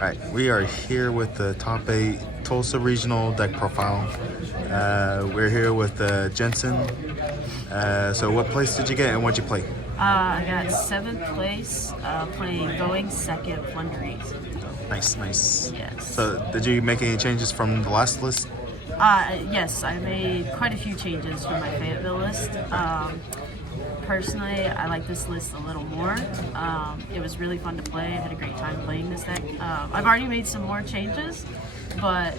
All right, we are here with the top 8 Tulsa Regional deck profile. We're here with Jensen. So what place did you get and what'd you play? I got 7th place playing Going Second Floowandereeze. Nice. Yes. So did you make any changes from the last list? Yes, I made quite a few changes from my Fayetteville list. Personally, I like this list a little more. It was really fun to play. I had a great time playing this deck. I've already made some more changes, but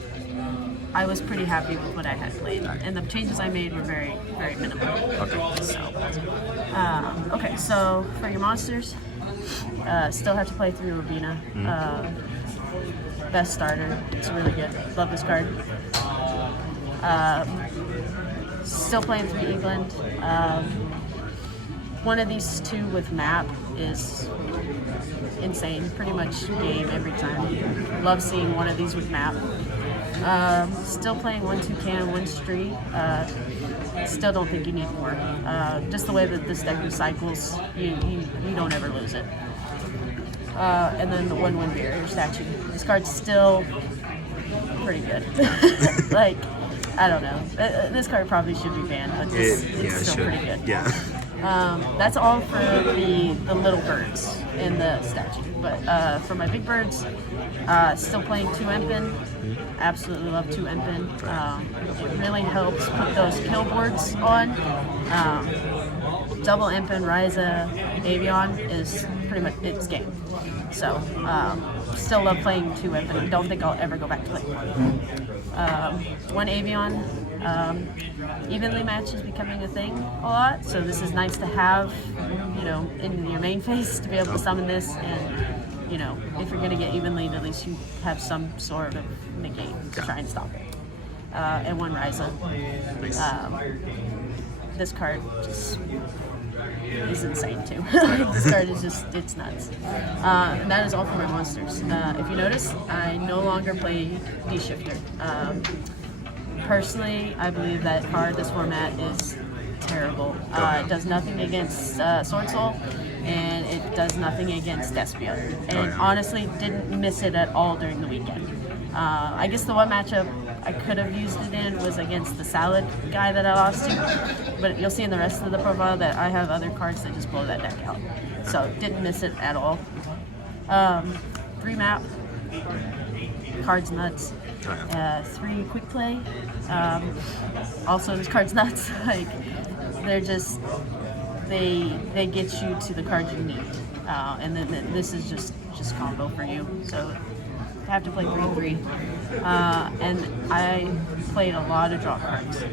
I was pretty happy with what I had played. And the changes I made were very, very minimal. Okay, so for your monsters, still have to play through Robina. Best starter. It's really good. Love this card. Still playing through England. One of these two with map is insane. Pretty much game every time. Love seeing one of these with map. Still playing 1 Toucan, 1 Street. Still don't think you need more. Just the way that this deck recycles, you don't ever lose it. And then the 1 Wind Barrier statue. This card's still pretty good. Like, I don't know. This card probably should be banned, but it's still pretty good. Yeah. That's all for the little birds in the statue. But for my big birds, still playing 2 Empin. Absolutely love 2 Empin. It really helps put those kill boards on. Double Empin, Ryza, Avion is pretty much its game. So still love playing 2 Empin. Don't think I'll ever go back to play 1 Avion. Evenly match is becoming a thing a lot, so this is nice to have, in your main phase to be able to summon this, and if you're gonna get evenly, at least you have some sort of negate to try and stop it. And 1 Ryza. This card just is insane too. This card is it's nuts. And that is all for my monsters. If you notice, I no longer play D-Shifter. Personally, I believe that card, this format, is terrible. It does nothing against Sword Soul, and it does nothing against Despia. And honestly, didn't miss it at all during the weekend. I guess the one matchup I could have used it in was against the Salad guy that I lost to, but you'll see in the rest of the profile that I have other cards that just blow that deck out. So didn't miss it at all. 3 map, cards nuts. 3 quick play. Also, this card's nuts. Like, they're just they get you to the cards you need, and then this is just combo for you. So I have to play 3/3, and I played a lot of draw cards.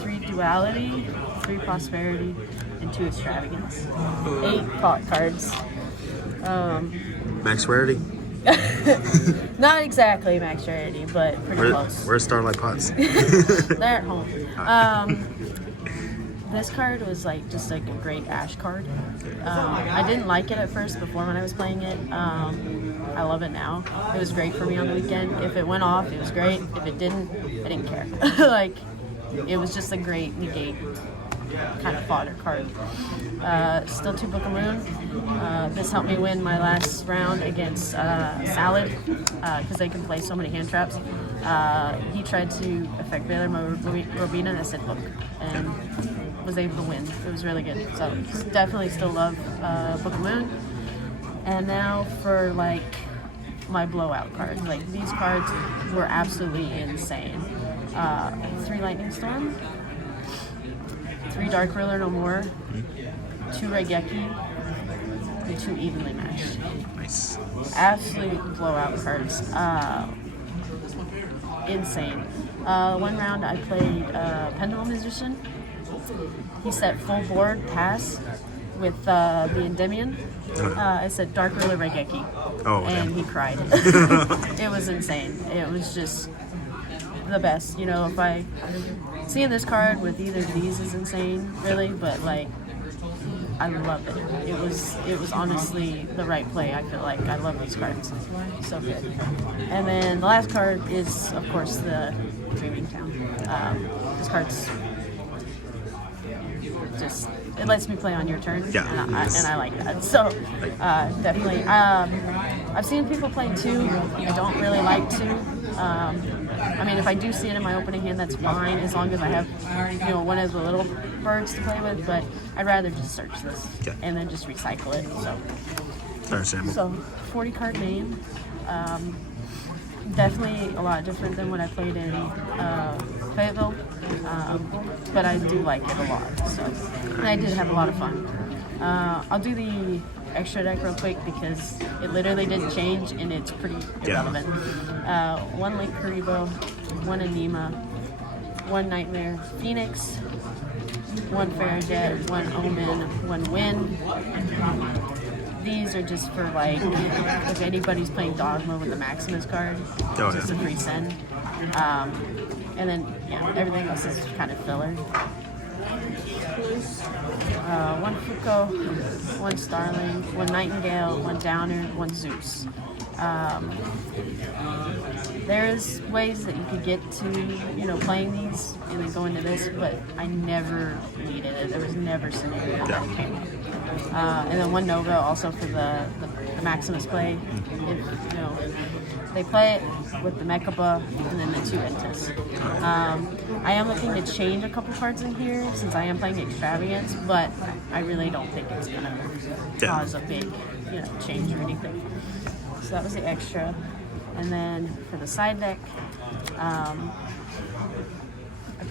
3 Duality, 3 Prosperity, and 2 Extravagance. 8 pot cards. Max rarity? Not exactly max rarity, but pretty close. Where's Starlight Pots? They're at home. This card was just like a great Ash card. I didn't like it at first before when I was playing it. I love it now. It was great for me on the weekend. If it went off, it was great. If it didn't, I didn't care. It was just a great negate kind of fodder card. Still 2 Book of Moon. This helped me win my last round against Salad, because they can play so many hand traps. He tried to affect Baylor Robina, and I said book, and was able to win. It was really good. So definitely still love Book of Moon. And now for my blowout cards. These cards were absolutely insane. 3 Lightning Storm, 3 Dark Ruler No More, 2 Regeki, and 2 Evenly Matched. Nice. Absolute blowout cards. Insane. One round I played Pendulum Musician. He set full board pass with the Endymion. I said Dark Ruler Regeki. And he cried. It was insane. It was just the best. If I seeing this card with either of these is insane, really, but I love it. It was honestly the right play. I feel like I love these cards. So good. And then the last card is, of course, the Dreaming Town. This card's just, it lets me play on your turn. Yeah. And I like that. So definitely. I've seen people play 2. I don't really like 2. I mean, if I do see it in my opening hand, that's fine, as long as I have, one of the little birds to play with. But I'd rather just search this and then just recycle it. So 40 card main. Definitely a lot different than what I played in Fayetteville, but I do like it a lot. So, and I did have a lot of fun. I'll do the extra deck real quick because it literally didn't change and it's pretty irrelevant. 1 Lake Karibo, 1 Anima, 1 Nightmare Phoenix, 1 Farrajet, 1 Omen, 1 Wind. These are just for like if anybody's playing Dogma with the Maximus card, just a free send. And then everything else is kind of filler. 1 Fuko, 1 Starling, 1 Nightingale, 1 Downer, 1 Zeus. There's ways that you could get to, playing these and then go into this, but I never needed it. There was never a scenario that came up. And then 1 Nova also for the Maximus play. If they play it with the Mechaba and then the 2 Entis. I am looking to change a couple cards in here since I am playing Extravagance, but I really don't think it's going to cause a big change or anything. So that was the extra. And then for the side deck, I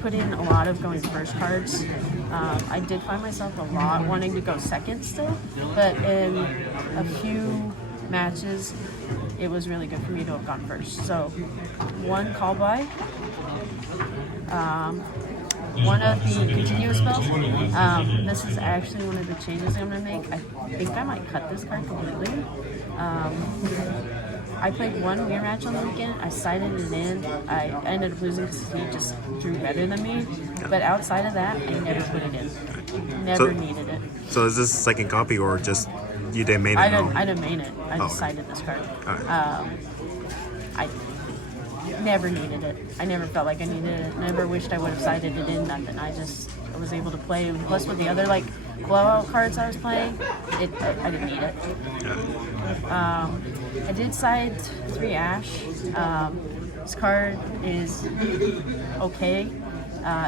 put in a lot of going first cards. I did find myself a lot wanting to go second still, but in a few matches, it was really good for me to have gone first. So 1 call by, 1 of the continuous spells. This is actually one of the changes I'm going to make. I think I might cut this card completely. I played 1 mirror match on the weekend. I sided it in. I ended up losing because he just drew better than me. But outside of that, I never put it in. Never needed it. So is this second copy or just you didn't main it? I didn't main it. I just sided this card. I never needed it. I never felt like I needed it. Never wished I would have sided it in. Nothing. I was able to play. Plus with the other blowout cards I was playing, I didn't need it. I did side 3 Ash. This card is okay.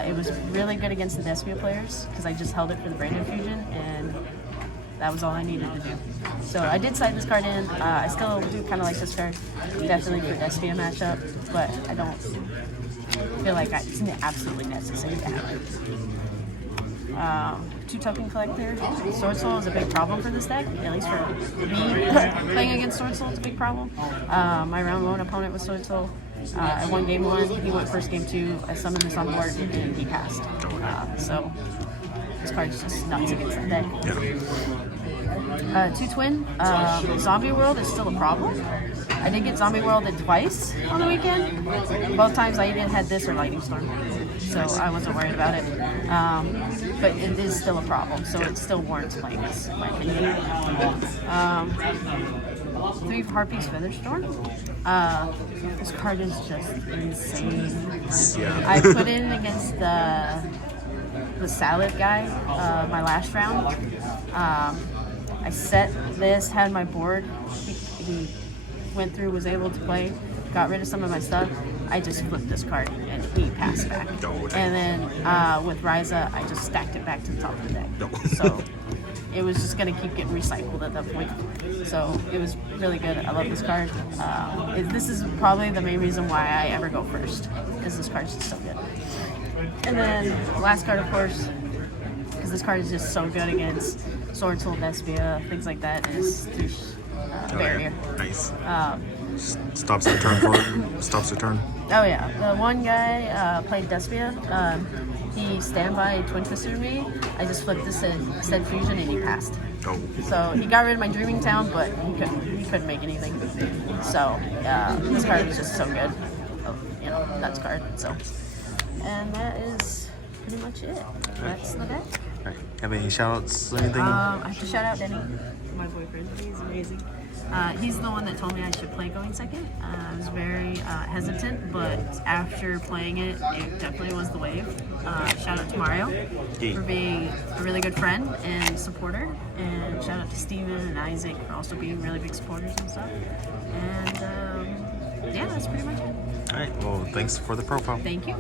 It was really good against the Despia players because I just held it for the Brain Infusion and that was all I needed to do. So I did side this card in. I still do kind of like this card, definitely for Despia matchup, but I don't feel like it's absolutely necessary to have it. 2 Token Collector. Sword Soul is a big problem for this deck, at least for me. Playing against Sword Soul is a big problem. My round 1 opponent was Sword Soul. I won game 1, he went first game 2, I summoned this on board, and he passed. So this card is just nuts against that deck. 2 Twin. Zombie World is still a problem. I did get Zombie Worlded twice on the weekend. Both times I either had this or Lightning Storm. So I wasn't worried about it. But it is still a problem, so it still warrants playing this, in my opinion. 3 Harpy's Featherstorm. This card is just insane. I put it in against the salad guy my last round. I set this, had my board. He went through, was able to play, got rid of some of my stuff. I just flipped this card and he passed back. And then with Ryza, I just stacked it back to the top of the deck. So it was just going to keep getting recycled at that point. So it was really good. I love this card. This is probably the main reason why I ever go first, is this card is just so good. And then last card, of course, because this card is just so good against Sword Soul, Despia, things like that, is Barrier. Nice. Stops the turn for it. Stops the turn. Oh yeah, the one guy played Despia. He standby Twin Twister me. I just flipped this said fusion and he passed. Oh. So he got rid of my Dreaming Town, but he couldn't make anything. So this card is just so good. Nuts card. So, and that is pretty much it. That's the deck. Right. Have any shout outs or anything? I have to shout out Denny, my boyfriend. He's amazing. He's the one that told me I should play Going Second. I was very hesitant, but after playing it, it definitely was the wave. Shout out to Mario for being a really good friend and supporter, and shout out to Steven and Isaac for also being really big supporters and stuff. And yeah, that's pretty much it. All right. Well, thanks for the profile. Thank you.